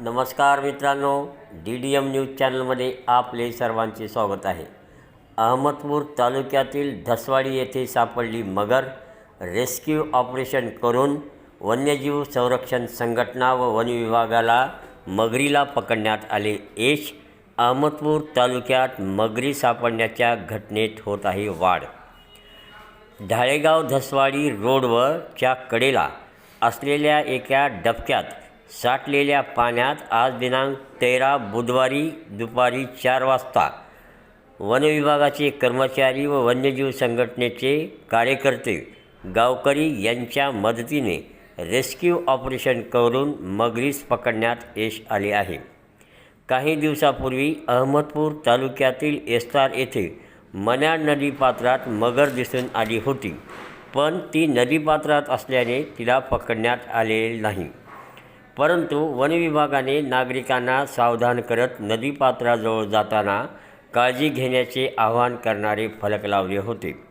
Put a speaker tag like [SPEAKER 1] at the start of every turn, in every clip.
[SPEAKER 1] नमस्कार मित्रांनो D D M news चॅनलमध्ये आपले सर्वांचे स्वागत आहे. अहमदपूर तालुक्यातील धसवाडी येथे सापडली मगर. रेस्क्यू ऑपरेशन करून वन्यजीव संरक्षण संघटना व वन विभागाला मगरीला पकडण्यात आले. यश अहमदपूर तालुक्यात मगरी सापडण्याच्या घटनेत होत आहे वाढ. ढाळेगाव धसवाडी रोडवरच्या कडेला असलेल्या एका डबक्यात साठलेल्या पाण्यात आज दिनांक तेरा बुधवारी दुपारी चार वाजता वनविभागाचे कर्मचारी व वन्यजीव संघटनेचे कार्यकर्ते गावकरी यांच्या मदतीने रेस्क्यू ऑपरेशन करून मगरीस पकडण्यात यश आले आहे. काही दिवसापूर्वी अहमदपूर तालुक्यातील एस्तार येथे मन्याड नदीपात्रात मगर दिसून आली होती पण ती नदीपात्रात असल्याने तिला पकडण्यात आलेली नाही. परंतु वनविभागाने नागरिकांना सावधान करत नदीपात्राजवळ जाताना काळजी घेण्याचे आवाहन करणारे फलक लावले होते.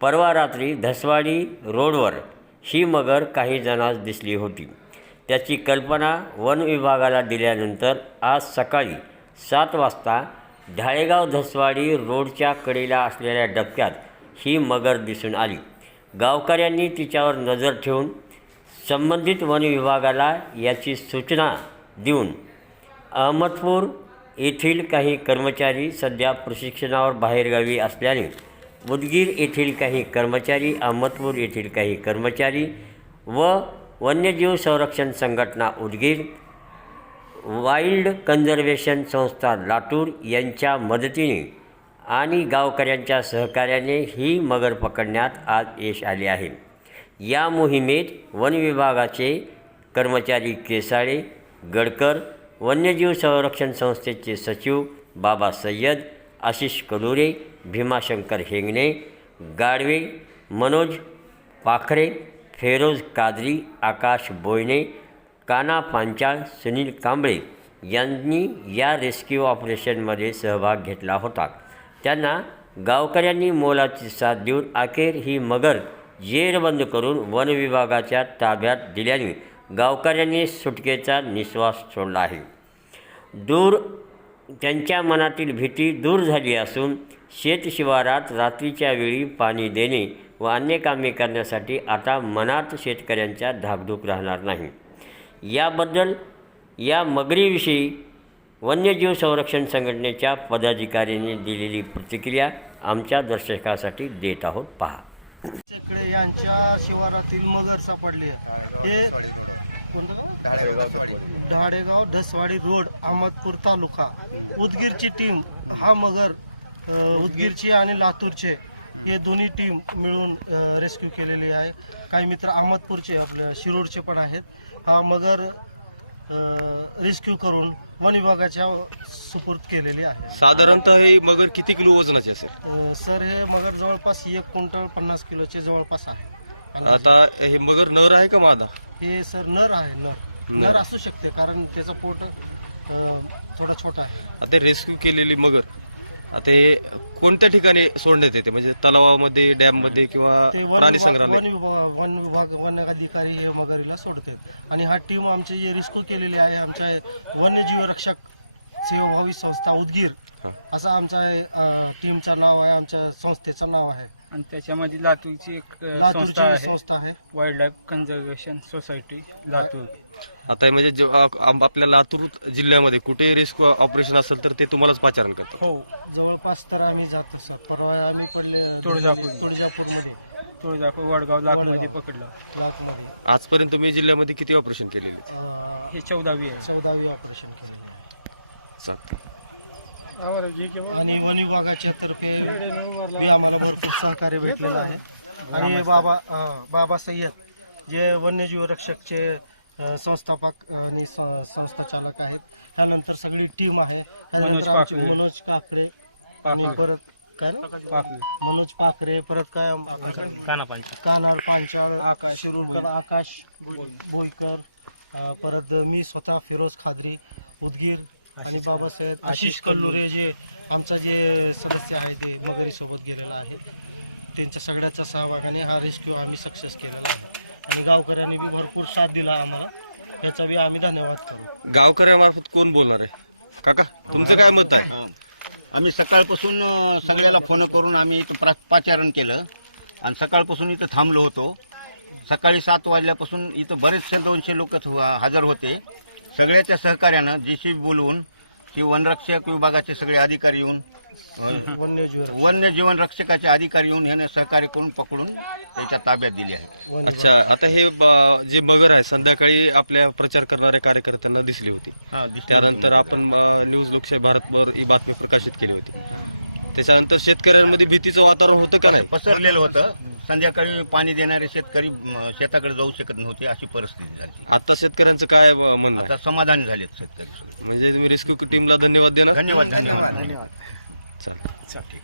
[SPEAKER 1] परवा रात्री धसवाडी रोडवर ही मगर काही जणांस दिसली होती. त्याची कल्पना वन विभागाला दिल्यानंतर आज सकाळी सात वाजता ढाळेगाव धसवाडी रोडच्या कडेला असलेल्या डबक्यात ही मगर दिसून आली. गावकऱ्यांनी तिच्यावर नजर ठेवून संबंधित वन विभागाला याची सूचना देऊन अहमदपूर येथील काही कर्मचारी सध्या प्रशिक्षणावर बाहेरगावी असल्याने उदगीर येथील काही कर्मचारी अहमदपूर येथील काही कर्मचारी व वन्यजीव संरक्षण संघटना उदगीर वाईल्ड कन्झर्वेशन संस्था लातूर यांच्या मदतीने आणि गावकऱ्यांच्या सहकार्याने ही मगर पकडण्यात आज यश आले आहे. या मोहिमेत वन विभागाचे कर्मचारी केसाळे गडकर वन्यजीव संरक्षण संस्थेचे सचिव बाबा सय्यद आशिष कलुरे भीमाशंकर हेंगणे गाडवे मनोज पाखरे फेरोज कादरी आकाश बोयणे काना पांचाळ सुनील कांबळे यांनी या रेस्क्यू ऑपरेशनमध्ये सहभाग घेतला होता. त्यांना गावकऱ्यांनी मोलाची साथ देऊन अखेर ही मगर जेरबंद करून वन विभागाच्या ताब्यात दिल्याने गावकऱ्यांनी सुटकेचा निश्वास सोडला आहे. दूर त्यांच्या मनातील भीती दूर झाली असून शेतशिवारात रात्रीच्या वेळी पाणी देणे व अन्य कामे करण्यासाठी आता मनात शेतकऱ्यांच्या धाकधूक राहणार नाही. याबद्दल या मगरीविषयी वन्यजीव संरक्षण संघटनेच्या पदाधिकाऱ्यांनी दिलेली प्रतिक्रिया आमच्या दर्शकासाठी देत आहोत. पहा.
[SPEAKER 2] शेकडे यांच्या शिवारातील मगर सापडली. हे कोणतं? ढाडेगाव ढसवाडी रोड अहमदपूर तालुका. उदगीरची टीम हा मगर उदगीरची आणि लातूरचे हे दोन्ही टीम मिळून रेस्क्यू केलेली आहे. काही मित्र अहमदपूरचे आपल्या शिरोडचे पण आहेत. हा मगर रेस्क्यू करून वन विभागाच्या सुपूर्द केलेली आहे.
[SPEAKER 3] साधारणतः हे मगर किती किलो वजनाचे असेल?
[SPEAKER 2] अ, सर हे मगर जवळपास एक क्विंटल पन्नास किलोचे जवळपास आहे. आणि
[SPEAKER 3] आता हे मगर नर आहे का मादा?
[SPEAKER 2] हे सर नर आहे नर. नर. असू शकते कारण त्याचं पोट अ, थोडं छोटं आहे.
[SPEAKER 3] आता रेस्क्यू केलेली मगर हे कोणत्या ठिकाणी सोडण्यात येते? म्हणजे तलावामध्ये डॅममध्ये किंवा
[SPEAKER 2] ते वन
[SPEAKER 3] प्राणी
[SPEAKER 2] विभाग-
[SPEAKER 3] संग्रहालय?
[SPEAKER 2] वन विभाग वन विभाग वन अधिकारी हे मगरीला सोडते आणि हा टीम आमची जी रिस्क्यू केलेली आहे आमच्या वन्यजीव रक्षक सेवाभावी संस्था उदगीर. असं आमच्या टीमचं नाव आहे आमच्या संस्थेचं नाव आहे.
[SPEAKER 4] आणि त्याच्यामध्ये लातूरची एक संस्था
[SPEAKER 2] लातूरची
[SPEAKER 4] आहे.
[SPEAKER 2] संस्था आहे.
[SPEAKER 4] Wildlife conservation society Latur.
[SPEAKER 3] आता हे म्हणजे जे- आपल्या लातूर जिल्ह्यामध्ये कुठे रिस्क ऑपरेशन असेल तर ते तुम्हालाच पाचारण करतात.
[SPEAKER 4] हो.
[SPEAKER 2] जवळपास तर आम्ही जातो सर परवा आम्ही पडले
[SPEAKER 4] तुळजापूर.
[SPEAKER 2] तुळजापूरमध्ये.
[SPEAKER 4] तुळजापूर वडगाव लाखमध्ये पकडलं.
[SPEAKER 2] लाखमध्ये
[SPEAKER 3] आजपर्यंत तुम्ही जिल्ह्यामध्ये किती ऑपरेशन केलेले
[SPEAKER 4] हे चौदावी आहे.
[SPEAKER 2] चौदावी ऑपरेशन केलं. आणि वन विभागाच्या तर्फे बी आम्हाला भरपूर सहकार्य भेटलेलं आहे. आणि बाबा अं, बाबा सय्यद जे वन्यजीव रक्षकचे अं, संस्थापक आणि स- संस्था चालक आहेत. त्यानंतर सगळी टीम आहे. त्यानंतर
[SPEAKER 4] मनोज
[SPEAKER 2] आमचे
[SPEAKER 4] पाकळे.
[SPEAKER 2] मनोज काकडे आणि परत काय मनोज पाकरे परत काय?
[SPEAKER 4] कानापांचा
[SPEAKER 2] कानाड पांचाळ आकाश शिरूरकर आकाश बोईकर. अं, परत मी स्वतः फिरोज खादरी उदगीर आणि बाबासाहेब आशिष कल्लुरे जे आमचा जे सदस्य आहे ते मगरी सोबत गेलेला आहे त्यांच्या सगळ्याच्या सहभागाने हा रेस्क्यू आम्ही सक्सेस केलेला आहे. आणि गावकऱ्यांनी बी भरपूर साथ दिला आम्हाला. याचा बी आम्ही धन्यवाद करू.
[SPEAKER 3] गावकऱ्यामार्फत कोण बोलणार आहे? काका तुमचं काय मत आहे?
[SPEAKER 5] आम्ही सकाळपासून अ, सगळ्याला फोन करून आम्ही इथं प्रा- पाचारण केलं. आणि सकाळपासून इथं थांबलो होतो. सकाळी सात वाजल्यापासून इथं बरेचसे दोनशे लोक हजर होते. सगळ्याच्या सहकार्यानं जेसी बोलवून की वनरक्षक विभागाचे सगळे अधिकारी येऊन अ,
[SPEAKER 2] वन्यजीव
[SPEAKER 5] वन्य जीवन रक्षकाचे अधिकारी येऊन ह्याने सहकार्य करून पकडून त्याच्या ताब्यात दिले आहे.
[SPEAKER 3] अच्छा आता हे ब- जे मगर आहे संध्याकाळी आपल्या प्रचार करणाऱ्या कार्यकर्त्यांना दिसली होती.
[SPEAKER 5] हा, दिसले
[SPEAKER 3] त्यानंतर आपण अ, न्यूज लोकशाही भारतवर ही बातमी प्रकाशित केली होती. त्याच्यानंतर शेतकऱ्यांमध्ये भीतीचं वातावरण होतं का नाही?
[SPEAKER 5] पसरलेलं होतं. संध्याकाळी पाणी देणारे शेतकरी शेताकडे जाऊ शकत नव्हते अशी परिस्थिती झाली.
[SPEAKER 3] आता शेतकऱ्यांचं काय म्हणणं आहे?
[SPEAKER 5] आता समाधानी झालेत शेतकरी. सगळे.
[SPEAKER 3] म्हणजे तुम्ही रेस्क्यू टीमला धन्यवाद देणार?
[SPEAKER 5] धन्यवाद धन्यवाद.
[SPEAKER 3] चालेल.
[SPEAKER 5] ठीक